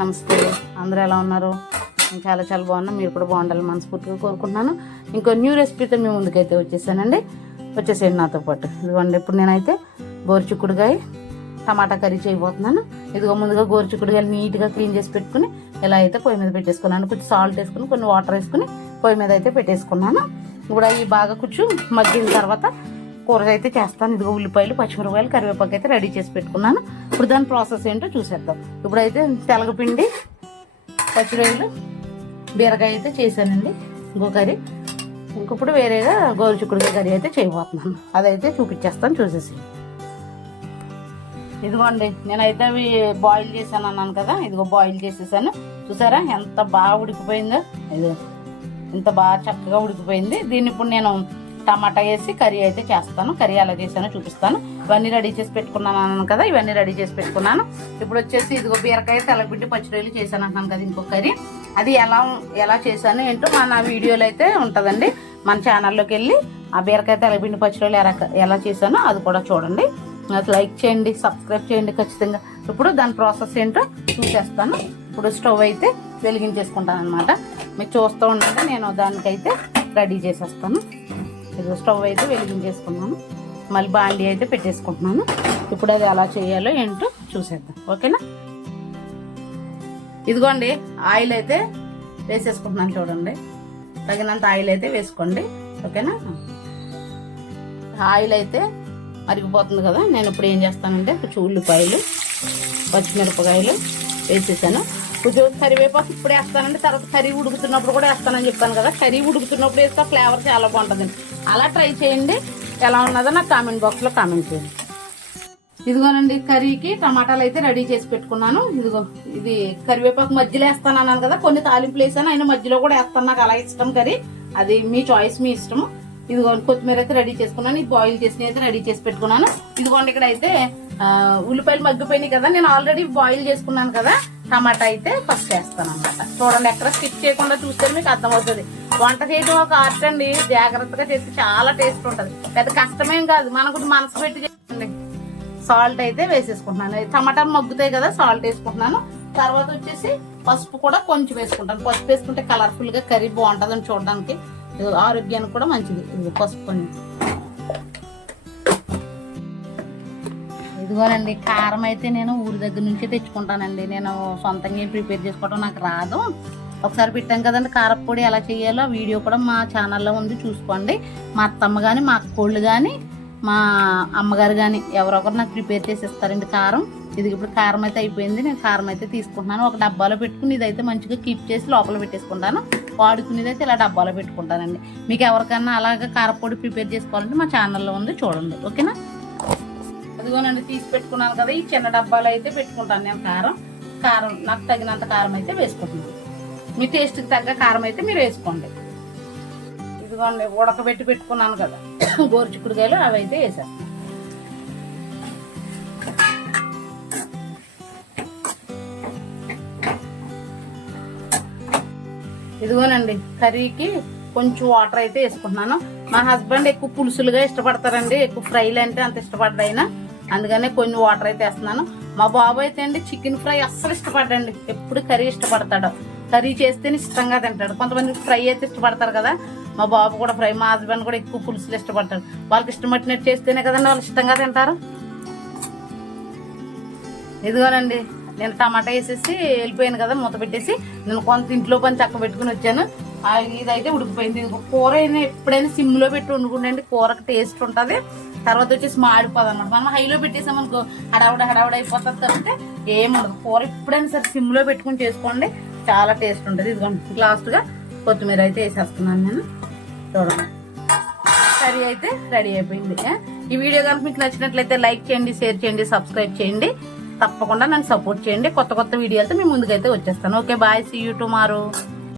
నమస్తే. అందరూ ఎలా ఉన్నారు? నేను చాలా చాలా బాగున్నా. మీరు కూడా బాగుండాలి మనస్ఫూర్తిగా కోరుకుంటున్నాను. ఇంకో న్యూ రెసిపీతో మీ ముందుకైతే వచ్చేసానండి. వచ్చేసేయండి నాతో పాటు. ఇదిగోండి ఇప్పుడు నేనైతే గోరుచిక్కుడుగాయ టమాటా కర్రీ చేయబోతున్నాను. ఇదిగో ముందుగా గోరుచిక్కుడుగాయలు నీట్గా క్లీన్ చేసి పెట్టుకుని ఇలా అయితే పొయ్యి మీద పెట్టేసుకున్నాను. కొంచెం సాల్ట్ వేసుకుని కొన్ని వాటర్ వేసుకుని పొయ్యి మీద అయితే పెట్టేసుకున్నాను. ఇప్పుడు అవి బాగా కొంచెం మగ్గిన తర్వాత కూర అయితే చేస్తాను. ఇదిగో ఉల్లిపాయలు పచ్చిమిరపాయలు కరివేపాకు అయితే రెడీ చేసి పెట్టుకున్నాను. ఇప్పుడు దాని ప్రాసెస్ ఏంటో చూసేద్దాం. ఇప్పుడైతే తెలగపిండి పచ్చిరొయ్యలు బీరకాయ అయితే చేశానండి. ఇంకో కర్రీ. ఇంకప్పుడు వేరేగా గోరు గోరుచిక్కుడుకాయ కర్రీ అయితే చేయబోతున్నాను. అదైతే చూపించేస్తాను చూసేసి. ఇదిగోండి నేనైతే అవి బాయిల్ చేశాను అన్నాను కదా ఇదిగో బాయిల్ చేసేసాను. చూసారా ఎంత బాగా ఉడికిపోయిందో? ఇది ఎంత బాగా చక్కగా ఉడికిపోయింది. దీన్ని ఇప్పుడు నేను టమాటా వేసి కర్రీ అయితే చేస్తాను. కర్రీ ఎలా చేశానో చూపిస్తాను. ఇవన్నీ రెడీ చేసి పెట్టుకున్నాను అన్నాను కదా ఇవన్నీ రెడీ చేసి పెట్టుకున్నాను. ఇప్పుడు వచ్చేసి ఇదిగో బీరకాయ తెల్లబిడ్డి పచ్చిరొయ్యలు చేశాను అన్నాను కదా ఇంకో కర్రీ. అది ఎలా ఎలా చేశాను ఏంటో మన వీడియోలో అయితే ఉంటుందండి. మన ఛానల్లోకి వెళ్ళి ఆ బీరకాయ తెల్లబిండి పచ్చిరొయ్యలు ఎలా ఎలా చేశానో అది కూడా చూడండి. నాకు లైక్ చేయండి సబ్స్క్రైబ్ చేయండి ఖచ్చితంగా. ఇప్పుడు దాని ప్రాసెస్ ఏంటో చూసేస్తాను. ఇప్పుడు స్టవ్ అయితే వెలిగించేసుకుంటాను అనమాట మీరు చూస్తూ ఉండగా నేను దానికైతే రెడీ చేసేస్తాను. ఇది స్టవ్ అయితే వెలిగించేసుకున్నాను. మళ్ళీ బాండి అయితే పెట్టేసుకుంటున్నాను. ఇప్పుడు అది ఎలా చేయాలో ఏంటో చూసేద్దాం. ఓకేనా? ఇదిగోండి ఆయిల్ అయితే వేసేసుకుంటున్నాను చూడండి. తగినంత ఆయిల్ అయితే వేసుకోండి. ఓకేనా? ఆయిల్ అయితే మరిగిపోతుంది కదా. నేను ఇప్పుడు ఏం చేస్తానంటే కొంచెం ఉల్లిపాయలు పచ్చిమిరపకాయలు వేసేసాను. కొంచెం కరివేపాకు ఇప్పుడు వేస్తానండి. తర్వాత కర్రీ ఉడుకుతున్నప్పుడు కూడా వేస్తానని చెప్పాను కదా. కర్రీ ఉడుకుతున్నప్పుడు వేస్తే ఫ్లేవర్ చాలా బాగుంటుందండి. అలా ట్రై చేయండి. ఎలా ఉన్నదో నాకు కామెంట్ బాక్స్లో కామెంట్ చేయండి. ఇదిగోనండి కర్రీకి టమాటాలు అయితే రెడీ చేసి పెట్టుకున్నాను. ఇదిగో ఇది కరివేపాకు మధ్యలో వేస్తాను అన్నాను కదా కొన్ని తాలింపులు వేసాను. అయినా మధ్యలో కూడా వేస్తాను. నాకు అలా ఇష్టం కర్రీ. అది మీ చాయిస్ మీ ఇష్టము. ఇదిగోండి కొత్తిమీర అయితే రెడీ చేసుకున్నాను. ఇది బాయిల్ చేసి అయితే రెడీ చేసి పెట్టుకున్నాను. ఇదిగోండి ఇక్కడ అయితే ఉల్లిపాయలు మగ్గిపోయినాయి కదా. నేను ఆల్రెడీ బాయిల్ చేసుకున్నాను కదా. టమాటా అయితే ఫస్ట్ వేస్తాను అనమాట చూడండి ఎక్కడ స్కిప్ చేయకుండా చూస్తే మీకు అర్థమవుతుంది. వంట చేయడం ఒక ఆర్ట్ అండి. జాగ్రత్తగా చేస్తే చాలా టేస్ట్ ఉంటుంది. పెద్ద కష్టమేం కాదు. మనకు మనసు పెట్టి చేయండి. సాల్ట్ అయితే వేసేసుకుంటున్నాను. టమాటాలు మగ్గుతాయి కదా సాల్ట్ వేసుకుంటున్నాను. తర్వాత వచ్చేసి పసుపు కూడా కొంచెం వేసుకుంటాను. పసుపు వేసుకుంటే కలర్ఫుల్గా కర్రీ బాగుంటుందని చూడడానికి. ఆరోగ్యానికి కూడా మంచిది. పసుపు కొంచెం. ఇదిగోనండి కారం అయితే నేను ఊరి దగ్గర నుంచి తెచ్చుకుంటానండి. నేను సొంతంగా ప్రిపేర్ చేసుకోవడం నాకు రాదు. ఒకసారి పెట్టాం కదండి కారపొడి ఎలా చేయాలో వీడియో కూడా మా ఛానల్లో ఉంది చూసుకోండి. మా అత్తమ్మ కానీ మా అక్కోళ్ళు కానీ మా అమ్మగారు కానీ ఎవరొకరు నాకు ప్రిపేర్ చేసి ఇస్తారండి కారం. ఇది ఇప్పుడు కారం అయితే అయిపోయింది నేను కారం అయితే తీసుకుంటున్నాను. ఒక డబ్బాలో పెట్టుకుని ఇదైతే మంచిగా కీప్ చేసి లోపల పెట్టేసుకుంటాను. వాడుకునేది అయితే ఇలా డబ్బాలో పెట్టుకుంటానండి. మీకు ఎవరికన్నా అలాగ కారపొడి ప్రిపేర్ చేసుకోవాలంటే మా ఛానల్లో ఉంది చూడండి. ఓకేనా? అదిగోనండి తీసి పెట్టుకున్నాను కదా ఈ చిన్న డబ్బాలో అయితే పెట్టుకుంటాను నేను కారం. కారం నాకు తగినంత కారం అయితే వేసుకుంటున్నాను. మీ టేస్ట్కి తగ్గ కారం అయితే మీరు వేసుకోండి. ఇదిగోండి ఉడకబెట్టి పెట్టుకున్నాను కదా గోరుచిక్కుడుకాయలు అవి అయితే వేసేస్తాను. ఇదిగోనండి కర్రీకి కొంచెం వాటర్ అయితే వేసుకుంటున్నాను. మా హస్బెండ్ ఎక్కువ పులుసులుగా ఇష్టపడతారండి ఎక్కువ ఫ్రైలు అంటే అంత ఇష్టపడ్డాయినా అందుకనే కొన్ని వాటర్ అయితే వేస్తున్నాను. మా బాబు అయితే అండి చికెన్ ఫ్రై అస్సలు ఇష్టపడండి ఎప్పుడు కర్రీ ఇష్టపడతాడు. కర్రీ చేస్తేనే ఇష్టంగా తింటాడు. కొంతమంది ఫ్రై అయితే ఇష్టపడతారు కదా. మా బాబు కూడా ఫ్రై మా హస్బెండ్ కూడా ఎక్కువ పులుసులు ఇష్టపడతాడు వాళ్ళకి ఇష్టపడినట్టు చేస్తేనే కదండి వాళ్ళు ఇష్టంగా తింటారు. ఇదిగోనండి నేను టమాటా వేసేసి వెళ్ళిపోయాను కదా మూత పెట్టేసి. నేను కొంత ఇంట్లో పని చక్క పెట్టుకుని వచ్చాను. ఇదైతే ఉడికిపోయింది. కూర అయినా ఎప్పుడైనా సిమ్లో పెట్టి వండుకుంటే కూరకు టేస్ట్ ఉంటది. తర్వాత వచ్చేసి మాడిపోదు అనమాట మనం హైలో పెట్టేసామనుకో హడావుడ హడావుడ అయిపోతుంది అంటే ఏముండదు కూర ఎప్పుడైనా సరే సిమ్లో పెట్టుకుని చేసుకోండి చాలా టేస్ట్ ఉంటుంది. ఇదిగోండి లాస్ట్గా కొత్తిమీర అయితే వేసేస్తున్నాను నేను. చూడండి. కర్రీ అయితే రెడీ అయిపోయింది. ఈ వీడియో కనుక మీకు నచ్చినట్లయితే లైక్ చేయండి షేర్ చేయండి సబ్స్క్రైబ్ చేయండి. తప్పకుండా నన్ను సపోర్ట్ చేయండి. కొత్త కొత్త వీడియోలతో మీ ముందుకైతే వచ్చేస్తాను. Okay bye. See you tomorrow